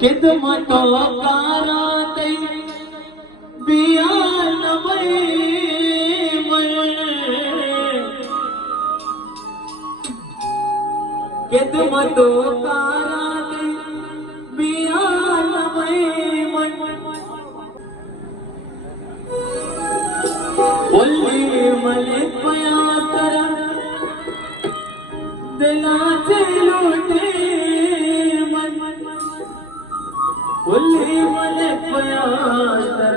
किदमतो काराते बियान किदमतो काराते बियान बोली मलिक पयातर दिला से लूटे बोली मलिक पयातर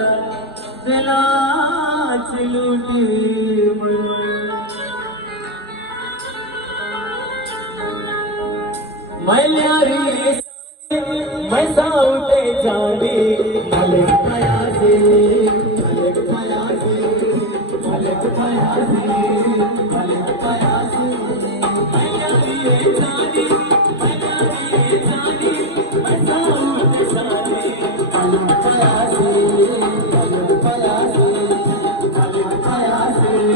दिला से लूटे मल्यारी मैं साउते जाने मलिक पयासे मलिक पयासे मलिक पयासे मलिक पयासे मल्यारी जाने मल्यारी जाने मैं साउते जाने मलिक पयासे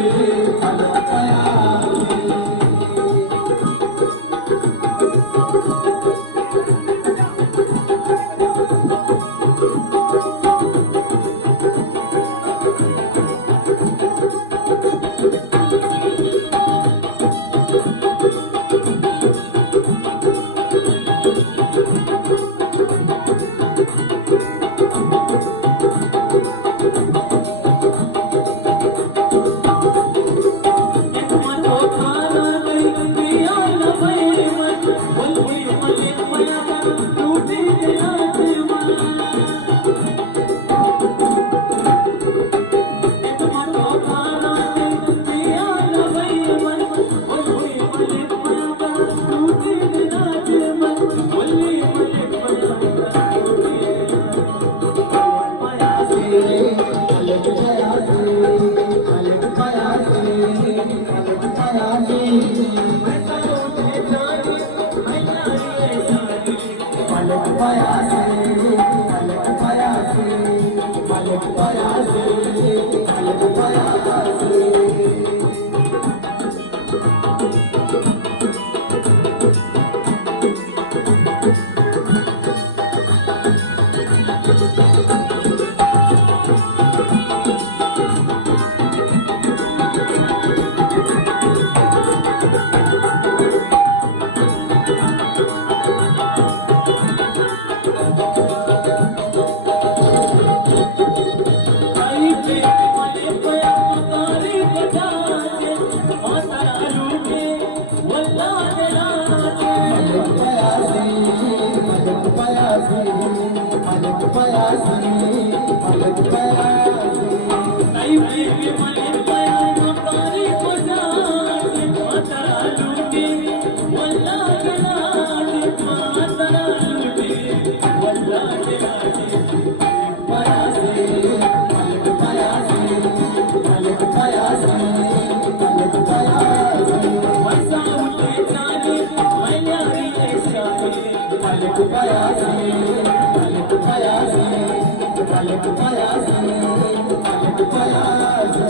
मलिक पयासे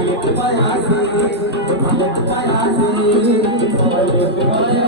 मलिक पयासे मलिक पयासे Malik